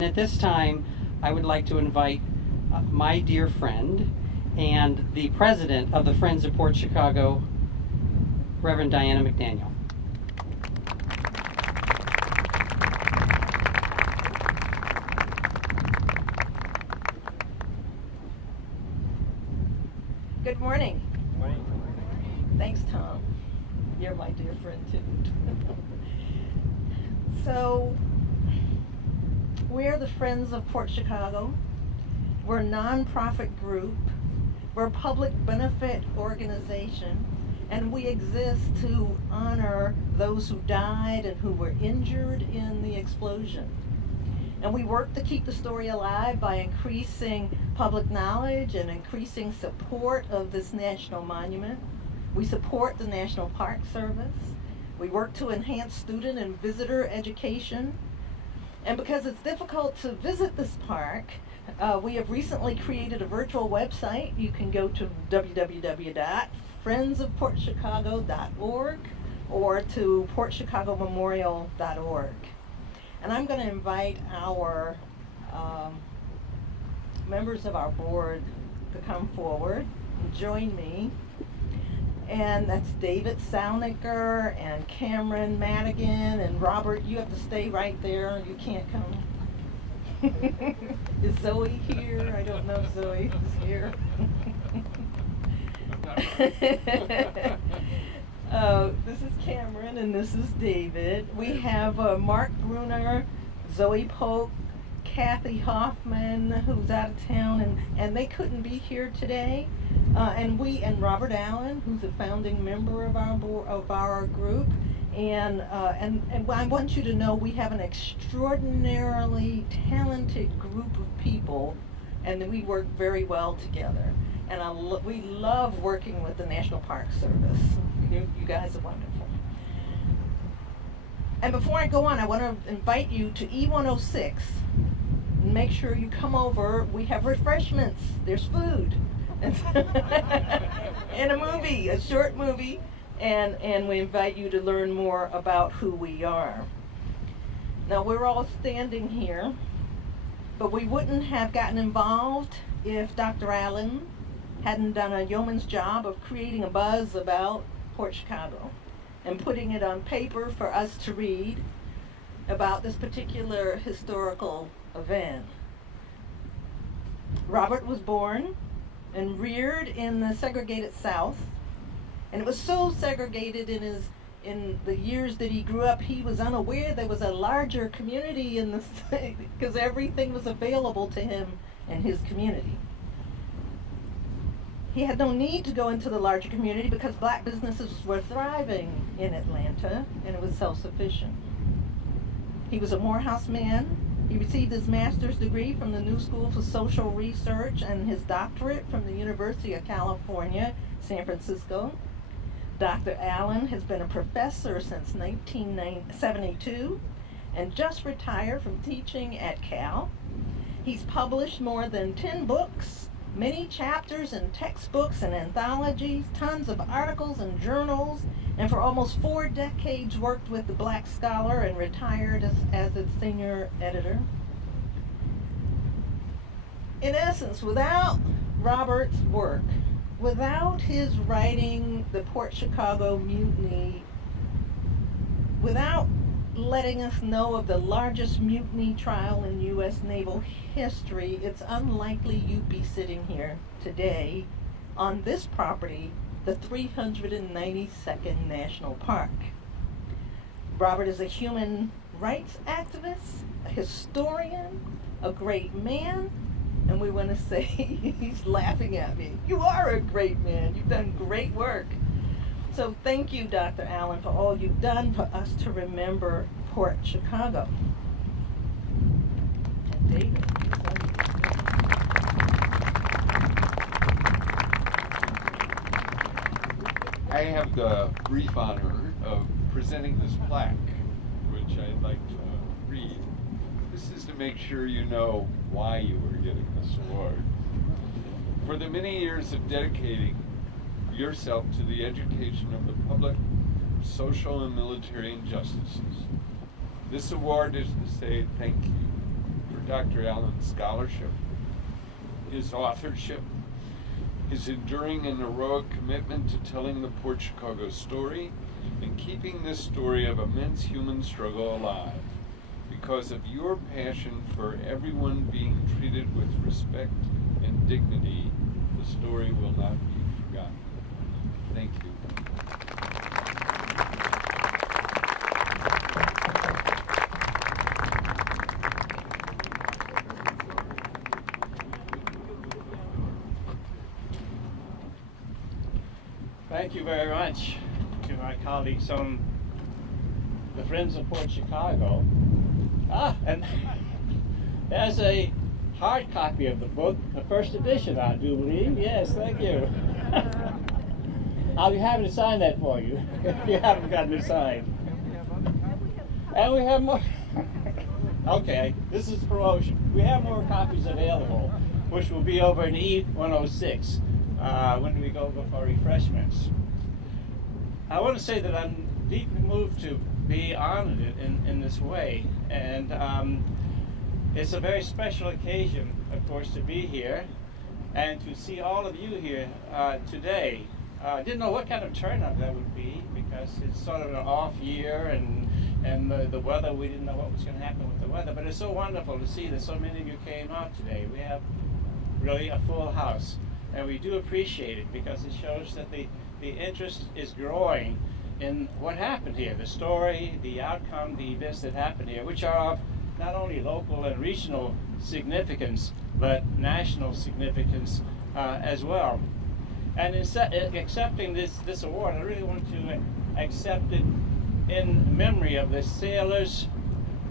At this time, I would like to invite my dear friend and the president of the Friends of Port Chicago, Reverend Diana McDaniel. Good morning. Morning. Thanks, Tom. You're my dear friend, too. So, we're the Friends of Port Chicago. We're a nonprofit group. We're a public benefit organization, and we exist to honor those who died and who were injured in the explosion. And we work to keep the story alive by increasing public knowledge and increasing support of this national monument. We support the National Park Service. We work to enhance student and visitor education. And because it's difficult to visit this park, we have recently created a virtual website. You can go to www.friendsofportchicago.org or to portchicagomemorial.org. And I'm going to invite our members of our board to come forward and join me. And that's David Salnicker and Cameron Madigan and Robert. You have to stay right there. You can't come. Is Zoe here? I don't know if Zoe is here. This is Cameron and this is David. We have Mark Bruner, Zoe Polk, Kathy Hoffman, who's out of town, and they couldn't be here today. And Robert Allen, who's a founding member of our group. And I want you to know we have an extraordinarily talented group of people, and we work very well together. And we love working with the National Park Service. You guys are wonderful. And before I go on, I want to invite you to E106. Make sure you come over. We have refreshments. There's food. And a movie, a short movie. And we invite you to learn more about who we are. Now, we're all standing here, but we wouldn't have gotten involved if Dr. Allen hadn't done a yeoman's job of creating a buzz about Port Chicago and putting it on paper for us to read about this particular historical event. Robert was born and reared in the segregated South, and it was so segregated in the years that he grew up, he was unaware there was a larger community in the city because everything was available to him in his community. He had no need to go into the larger community because black businesses were thriving in Atlanta, and it was self-sufficient. He was a Morehouse man. He received his master's degree from the New School for Social Research and his doctorate from the University of California, San Francisco. Dr. Allen has been a professor since 1972 and just retired from teaching at Cal. He's published more than 10 books, many chapters in textbooks and anthologies, tons of articles and journals, and for almost 4 decades worked with the Black Scholar and retired as its senior editor. In essence, without Robert's work, without his writing the Port Chicago Mutiny, without letting us know of the largest mutiny trial in U.S. naval history, it's unlikely you'd be sitting here today on this property, the 392nd National Park. Robert is a human rights activist, a historian, a great man, and we want to say, he's laughing at me. You are a great man. You've done great work. So thank you, Dr. Allen, for all you've done for us to remember Port Chicago. And David. I have the brief honor of presenting this plaque, which I'd like to read. This is to make sure you know why you were getting this award. For the many years of dedicating yourself to the education of the public, social and military injustices, this award is to say thank you for Dr. Allen's scholarship, his authorship, his enduring and heroic commitment to telling the Port Chicago story and keeping this story of immense human struggle alive. Because of your passion for everyone being treated with respect and dignity, the story will not be forgotten. Thank you. Thank you very much to my colleagues on the Friends of Port Chicago. And there's a hard copy of the book, the first edition, I do believe. Yes, thank you. I'll be happy to sign that for you if you haven't gotten it signed. And we have more. Okay, this is promotion. We have more copies available, which will be over in E106 when we go for refreshments. I want to say that I'm deeply moved to be honored in this way, and it's a very special occasion, of course, to be here and to see all of you here today. Didn't know what kind of turnout that would be because it's sort of an off year, and the weather, we didn't know what was going to happen with the weather, but it's so wonderful to see that so many of you came out today. We have really a full house, and we do appreciate it because it shows that the interest is growing in what happened here, the story, the outcome, the events that happened here, which are of not only local and regional significance, but national significance as well. And in accepting this award, I really want to accept it in memory of the sailors,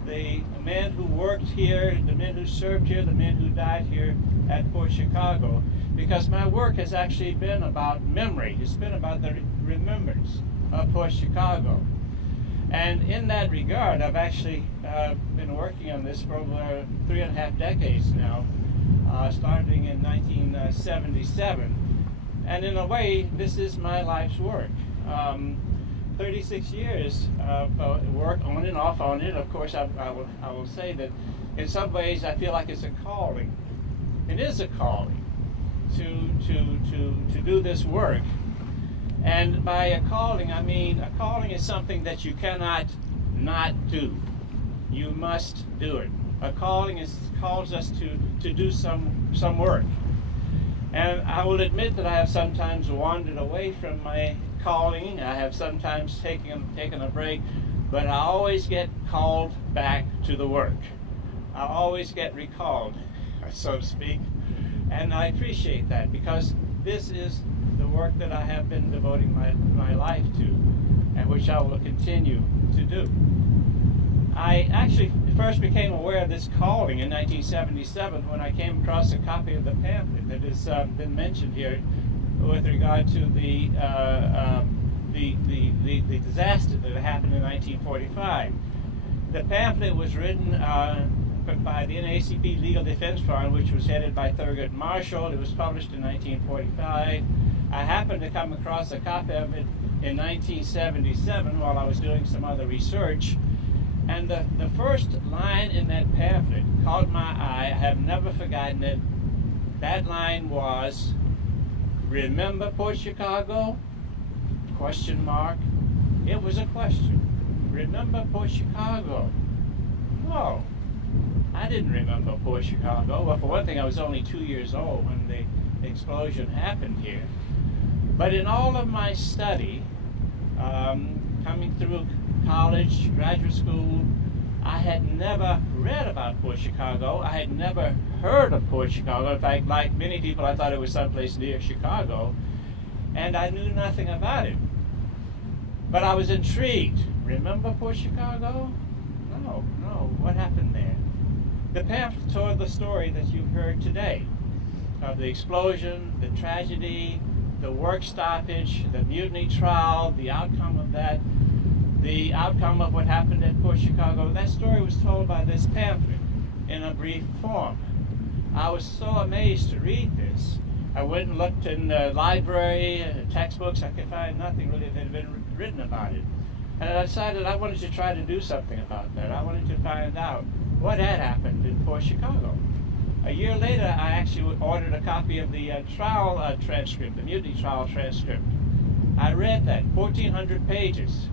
the men who worked here, the men who served here, the men who died here at Port Chicago, because my work has actually been about memory. It's been about the remembrance of Port Chicago. And in that regard, I've actually been working on this for over 3.5 decades now, starting in 1977. And in a way, this is my life's work. 36 years of work on and off on it. Of course, I will say that in some ways I feel like it's a calling. It is a calling to do this work. And by a calling, I mean a calling is something that you cannot not do. You must do it. A calling calls us to do some work. And I will admit that I have sometimes wandered away from my calling. I have sometimes taken a break, but I always get called back to the work. I always get recalled, so to speak. And I appreciate that because this is the work that I have been devoting my life to and which I will continue to do. I actually first became aware of this calling in 1977 when I came across a copy of the pamphlet that has been mentioned here with regard to the disaster that happened in 1945. The pamphlet was written by the NAACP Legal Defense Fund, which was headed by Thurgood Marshall. It was published in 1945. I happened to come across a copy of it in 1977 while I was doing some other research. And the first line in that pamphlet caught my eye. I have never forgotten it. That line was, "Remember Port Chicago?" Question mark. It was a question. Remember Port Chicago? No, I didn't remember Port Chicago. Well, for one thing, I was only 2 years old when the explosion happened here. But in all of my study, coming through college, graduate school, I had never read about Port Chicago. I had never heard of Port Chicago. In fact, like many people, I thought it was someplace near Chicago, and I knew nothing about it. But I was intrigued. Remember Port Chicago? No, what happened there? The pamphlet told the story that you've heard today of the explosion, the tragedy, the work stoppage, the mutiny trial, the outcome of that, the outcome of what happened at Port Chicago. That story was told by this pamphlet in a brief form. I was so amazed to read this. I went and looked in the library, textbooks. I could find nothing really that had been written about it. And I decided I wanted to try to do something about that. I wanted to find out what had happened in Port Chicago. A year later, I actually ordered a copy of the trial transcript, the mutiny trial transcript. I read that, 1,400 pages,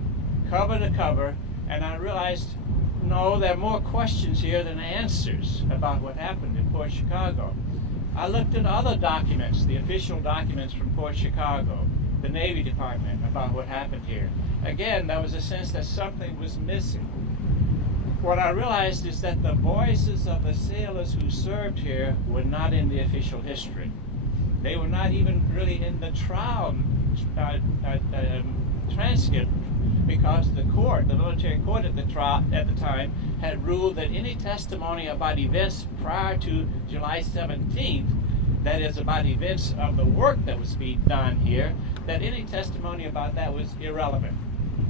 cover to cover, and I realized, no, there are more questions here than answers about what happened in Port Chicago. I looked at other documents, the official documents from Port Chicago, the Navy Department, about what happened here. Again, there was a sense that something was missing. What I realized is that the voices of the sailors who served here were not in the official history. They were not even really in the trial transcript, because the court, the military court at the time, had ruled that any testimony about events prior to July 17th, that is about events of the work that was being done here, that any testimony about that was irrelevant,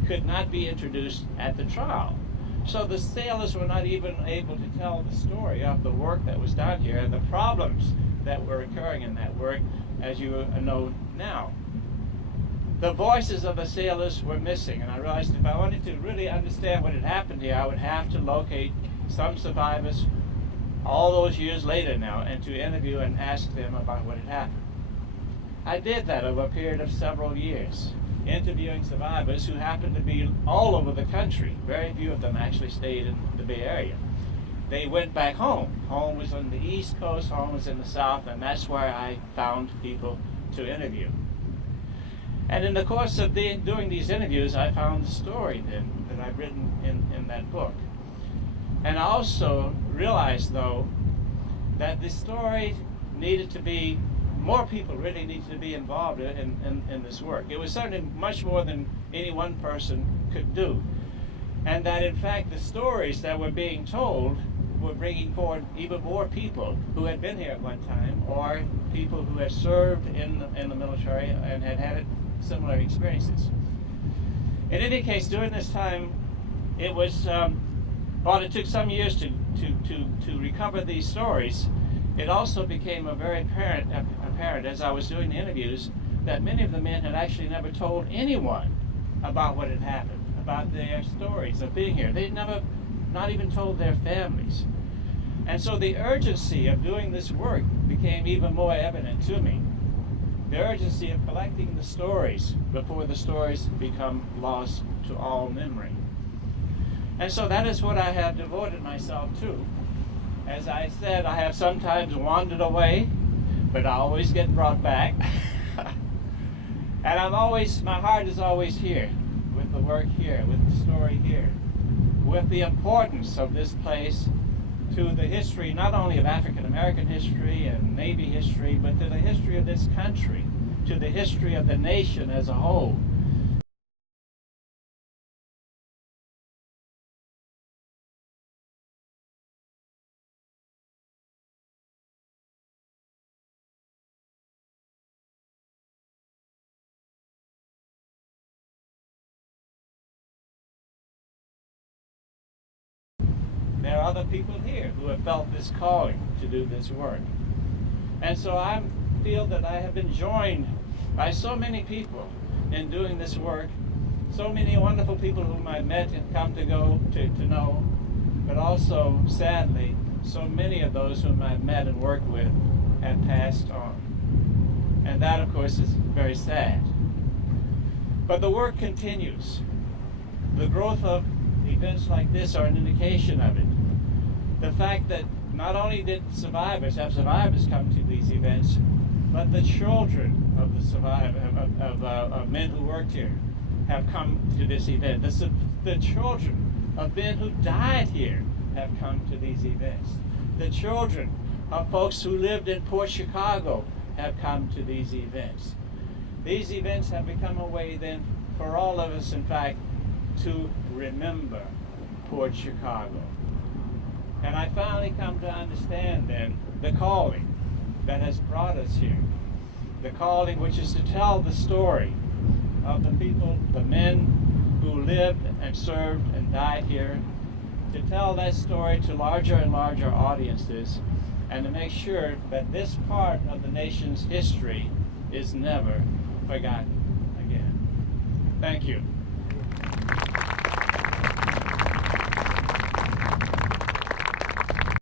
could not be introduced at the trial. So the sailors were not even able to tell the story of the work that was done here and the problems that were occurring in that work, as you know now. The voices of the sailors were missing, and I realized if I wanted to really understand what had happened here, I would have to locate some survivors all those years later now and to interview and ask them about what had happened. I did that over a period of several years, interviewing survivors who happened to be all over the country. Very few of them actually stayed in the Bay Area. They went back home. Home was on the East Coast, home was in the South, and that's where I found people to interview. And in the course of doing these interviews, I found the story then that I've written in that book. And I also realized, though, that the story needed to be, more people really needed to be involved in this work. It was certainly much more than any one person could do. And that, in fact, the stories that were being told were bringing forward even more people who had been here at one time, or people who had served in the military and had had similar experiences. In any case, during this time, it was, while it took some years to recover these stories, it also became very apparent as I was doing the interviews that many of the men had actually never told anyone about what had happened, about their stories of being here. They'd never, not even told their families. And so the urgency of doing this work became even more evident to me. The urgency of collecting the stories before the stories become lost to all memory. And so that is what I have devoted myself to. As I said, I have sometimes wandered away, but I always get brought back. And my heart is always here, with the work here, with the story here, with the importance of this place to the history, not only of African American history and Navy history, but to the history of this country, to the history of the nation as a whole. There are other people here who have felt this calling to do this work. And so I feel that I have been joined by so many people in doing this work, so many wonderful people whom I've met and come to know, but also, sadly, so many of those whom I've met and worked with have passed on. And that, of course, is very sad. But the work continues. The growth of events like this are an indication of it. The fact that not only did survivors come to these events, but the children of the of men who worked here have come to this event. The children of men who died here have come to these events. The children of folks who lived in Port Chicago have come to these events. These events have become a way then for all of us, in fact, to remember Port Chicago. And I finally come to understand then the calling that has brought us here. The calling which is to tell the story of the people, the men who lived and served and died here, to tell that story to larger and larger audiences, and to make sure that this part of the nation's history is never forgotten again. Thank you.